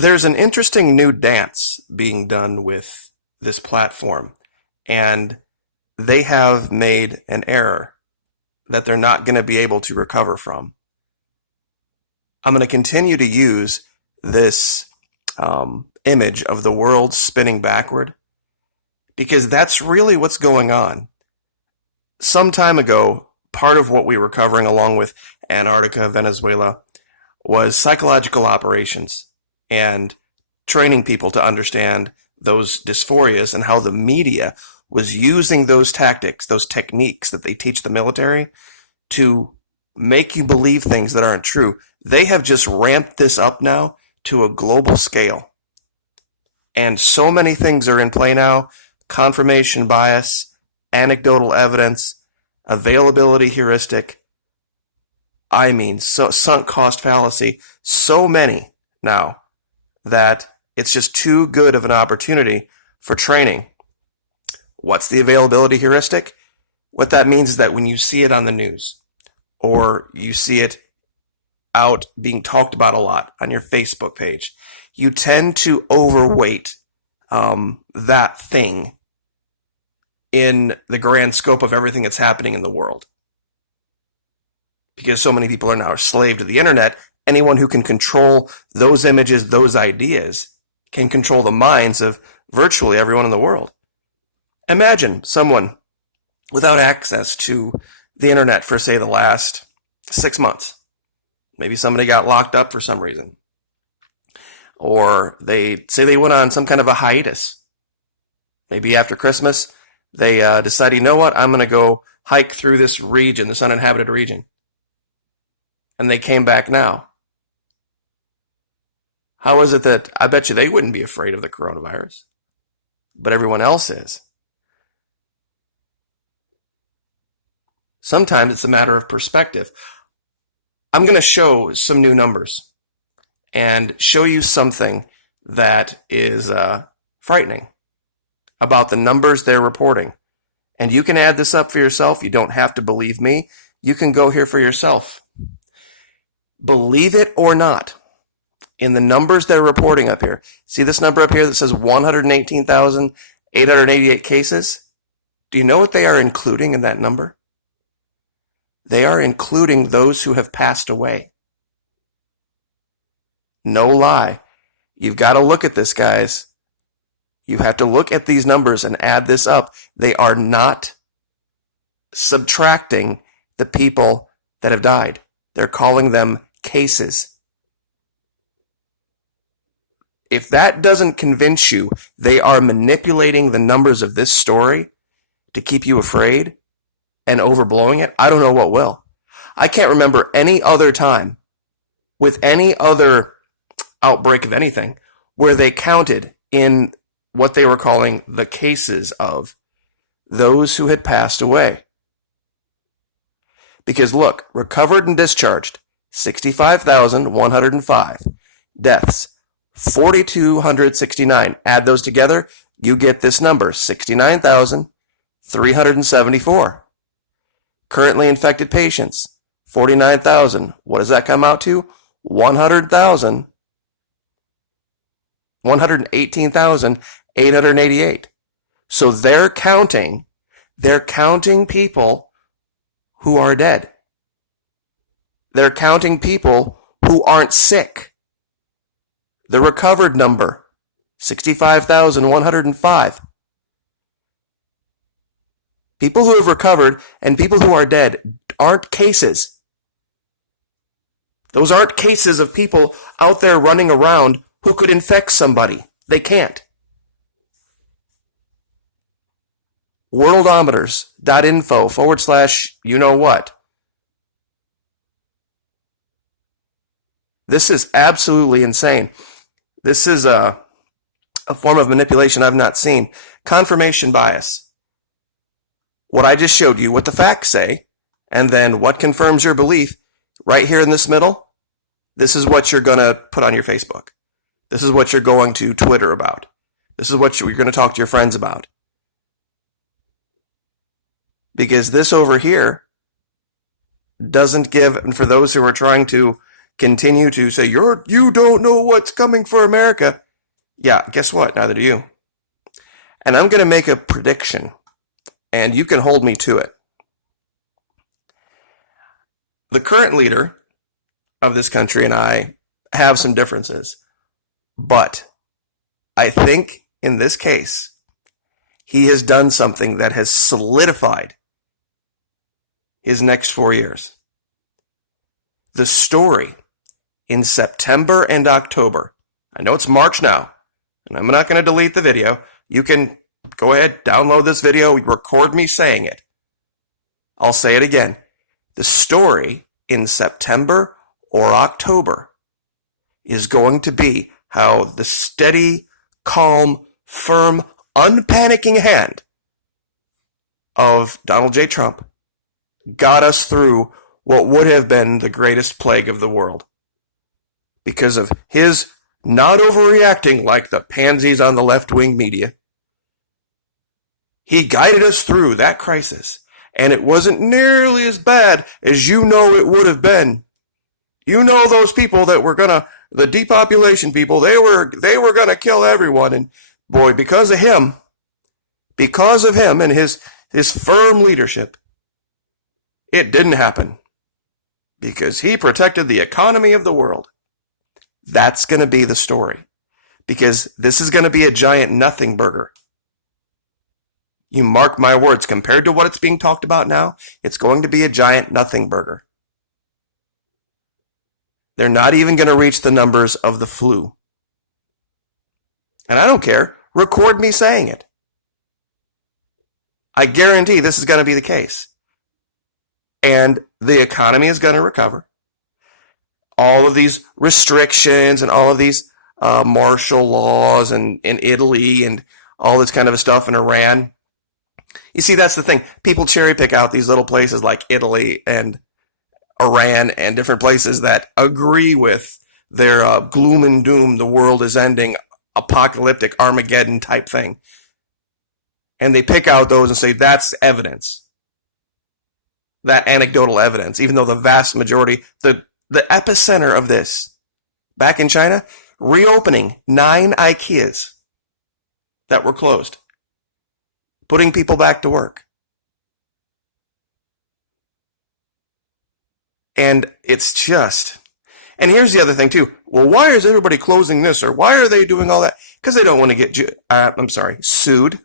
There's an interesting new dance being done with this platform, and they have made an error that they're not going to be able to recover from. I'm going to continue to use this image of the world spinning backward because that's really what's going on. Some time ago, part of what we were covering along with Antarctica, Venezuela, was psychological operations and training people to understand those dysphorias and how the media was using those tactics, those techniques that they teach the military to make you believe things that aren't true. They have just ramped this up now to a global scale. And so many things are in play now: confirmation bias, anecdotal evidence, availability heuristic. I mean, sunk cost fallacy. So many now that it's just too good of an opportunity for training. What's the availability heuristic? What that means is that when you see it on the news or you see it out being talked about a lot on your Facebook page, you tend to overweight that thing in the grand scope of everything that's happening in the world. Because so many people are now a slave to the internet, anyone who can control those images, those ideas, can control the minds of virtually everyone in the world. Imagine someone without access to the internet for, say, the last 6 months. Maybe somebody got locked up for some reason. Or they say they went on some kind of a hiatus. Maybe after Christmas, they decide, you know what, I'm going to go hike through this region, this uninhabited region. And they came back now. How is it that, I bet you they wouldn't be afraid of the coronavirus, but everyone else is. Sometimes it's a matter of perspective. I'm going to show some new numbers and show you something that is frightening about the numbers they're reporting. And you can add this up for yourself. You don't have to believe me. You can go here for yourself. Believe it or not, in the numbers they're reporting up here, see this number up here that says 118,888 cases? Do you know what they are including in that number? They are including those who have passed away. No lie. You've got to look at this, guys. You have to look at these numbers and add this up. They are not subtracting the people that have died. They're calling them cases. If that doesn't convince you they are manipulating the numbers of this story to keep you afraid and overblowing it, I don't know what will. I can't remember any other time with any other outbreak of anything where they counted in what they were calling the cases of those who had passed away. Because look, recovered and discharged, 65,105. Deaths, 4,269. Add those together, you get this number, 69,374. Currently infected patients, 49,000. What does that come out to? 118,888. So they're counting people who are dead. They're counting people who aren't sick. The recovered number, 65,105. People who have recovered and people who are dead aren't cases. Those aren't cases of people out there running around who could infect somebody. They can't. Worldometers.info/you-know-what. This is absolutely insane. This is a form of manipulation I've not seen. Confirmation bias. What I just showed you, what the facts say, and then what confirms your belief, right here in this middle, this is what you're going to put on your Facebook. This is what you're going to Twitter about. This is what you're going to talk to your friends about. Because this over here doesn't give, and for those who are trying to continue to say, you don't know what's coming for America. Yeah, guess what? Neither do you. And I'm going to make a prediction, and you can hold me to it. The current leader of this country and I have some differences, but I think in this case, he has done something that has solidified his next 4 years. The story in September and October, I know it's March now, and I'm not going to delete the video. You can go ahead, download this video, record me saying it. I'll say it again. The story in September or October is going to be how the steady, calm, firm, unpanicking hand of Donald J. Trump got us through what would have been the greatest plague of the world. Because of his not overreacting like the pansies on the left-wing media, he guided us through that crisis. And it wasn't nearly as bad as you know it would have been. You know those people that were the depopulation people, they were gonna kill everyone. And boy, because of him and his firm leadership, it didn't happen. Because he protected the economy of the world. That's gonna be the story. Because this is gonna be a giant nothing burger. You mark my words, compared to what it's being talked about now, it's going to be a giant nothing burger. They're not even going to reach the numbers of the flu. And I don't care. Record me saying it. I guarantee this is going to be the case. And the economy is going to recover. All of these restrictions and all of these martial laws in Italy and all this kind of stuff in Iran. You see, that's the thing. People cherry pick out these little places like Italy and Iran and different places that agree with their gloom and doom, the world is ending, apocalyptic Armageddon type thing. And they pick out those and say that's evidence. That anecdotal evidence, even though the vast majority, the epicenter of this, back in China, reopening 9 IKEAs that were closed. Putting people back to work. And it's just... And here's the other thing, too. Well, why is everybody closing this? Or why are they doing all that? Because they don't want to get, sued.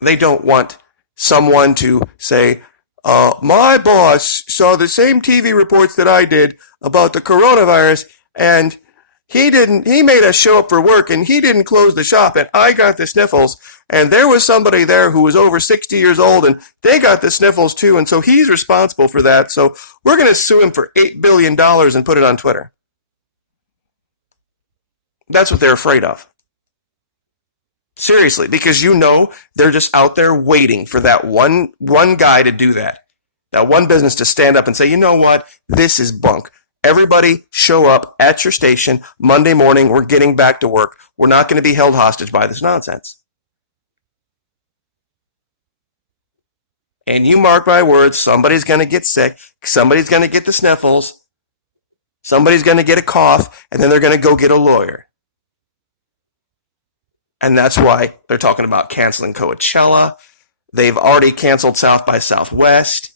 They don't want someone to say, my boss saw the same TV reports that I did about the coronavirus, and he made us show up for work, and he didn't close the shop, and I got the sniffles, and there was somebody there who was over 60 years old, and they got the sniffles too, and so he's responsible for that, so we're going to sue him for $8 billion and put it on Twitter. That's what they're afraid of. Seriously, because they're just out there waiting for that one guy to do that. That one business to stand up and say, you know what, this is bunk. Everybody show up at your station Monday morning. We're getting back to work. We're not going to be held hostage by this nonsense. And you mark my words, somebody's going to get sick. Somebody's going to get the sniffles. Somebody's going to get a cough. And then they're going to go get a lawyer. And that's why they're talking about canceling Coachella. They've already canceled South by Southwest.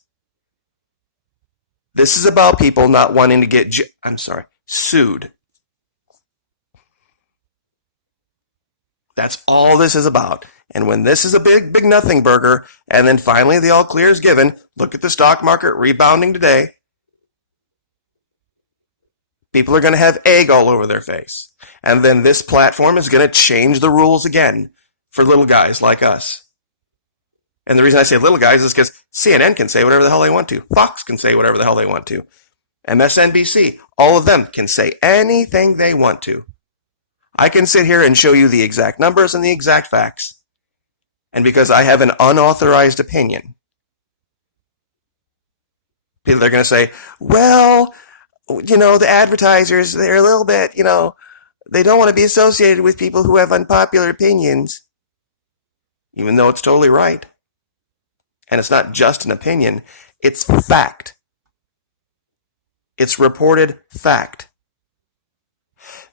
This is about people not wanting to get, sued. That's all this is about. And when this is a big, big nothing burger, and then finally the all clear is given, look at the stock market rebounding today. People are going to have egg all over their face. And then this platform is going to change the rules again for little guys like us. And the reason I say little guys is because CNN can say whatever the hell they want to. Fox can say whatever the hell they want to. MSNBC, all of them can say anything they want to. I can sit here and show you the exact numbers and the exact facts. And because I have an unauthorized opinion, people are going to say, well, the advertisers, they're a little bit, they don't want to be associated with people who have unpopular opinions. Even though it's totally right. And it's not just an opinion, it's fact. It's reported fact.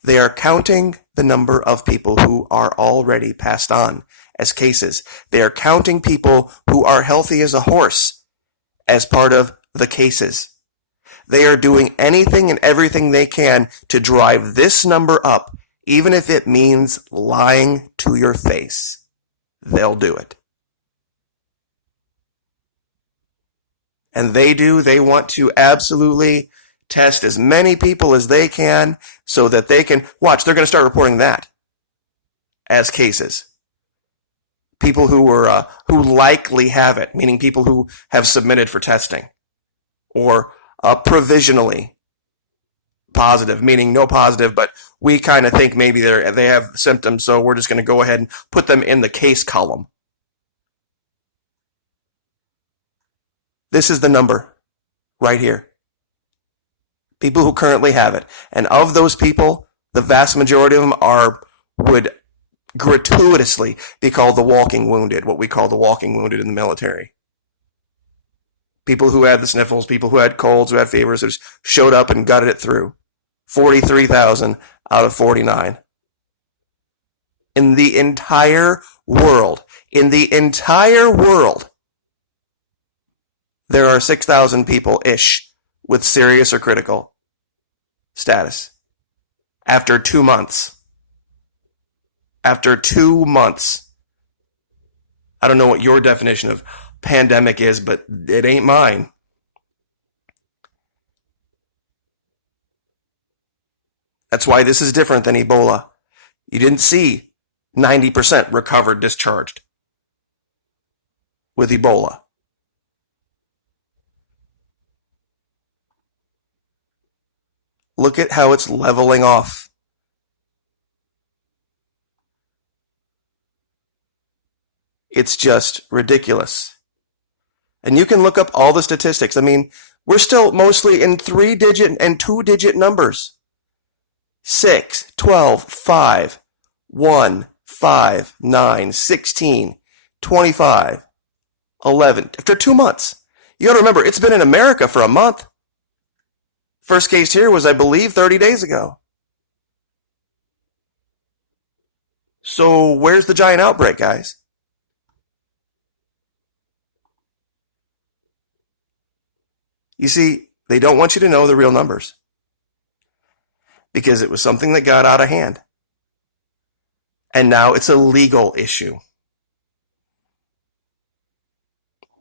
They are counting the number of people who are already passed on as cases. They are counting people who are healthy as a horse as part of the cases. They are doing anything and everything they can to drive this number up, even if it means lying to your face. They'll do it. And they want to absolutely test as many people as they can so that they can, watch, they're going to start reporting that as cases. People who likely have it, meaning people who have submitted for testing, or provisionally positive, meaning no positive, but we kind of think maybe they have symptoms, so we're just going to go ahead and put them in the case column. This is the number right here. People who currently have it. And of those people, the vast majority of them would gratuitously be called the walking wounded, what we call the walking wounded in the military. People who had the sniffles, people who had colds, who had fevers, who just showed up and gutted it through. 43,000 out of 49. In the entire world, there are 6,000 people-ish with serious or critical status. After 2 months. After 2 months. I don't know what your definition of pandemic is, but it ain't mine. That's why this is different than Ebola. You didn't see 90% recovered, discharged with Ebola. Look at how it's leveling off. It's just ridiculous. And you can look up all the statistics. I mean, we're still mostly in 3-digit and 2-digit numbers. 6, 12, 5, 1, 5, 9, 16, 25, 11. After 2 months. You gotta remember, it's been in America for a month. First case here was, I believe, 30 days ago. So where's the giant outbreak, guys? You see, they don't want you to know the real numbers. Because it was something that got out of hand. And now it's a legal issue.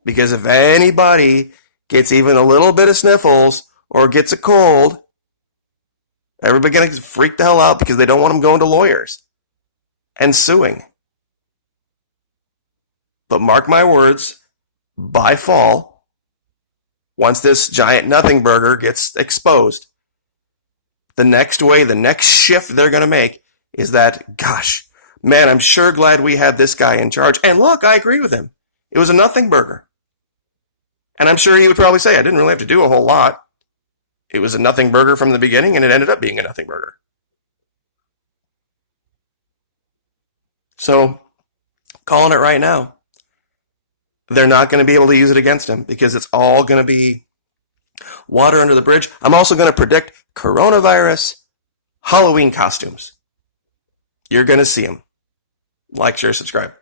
Because if anybody gets even a little bit of sniffles or gets a cold, everybody's going to freak the hell out because they don't want them going to lawyers and suing. But mark my words, by fall, once this giant nothing burger gets exposed, the next shift they're going to make is that, gosh, man, I'm sure glad we had this guy in charge. And look, I agree with him. It was a nothing burger. And I'm sure he would probably say, I didn't really have to do a whole lot. It was a nothing burger from the beginning, and it ended up being a nothing burger. So, calling it right now. They're not going to be able to use it against him because it's all going to be water under the bridge. I'm also going to predict coronavirus Halloween costumes. You're going to see them. Like, share, subscribe.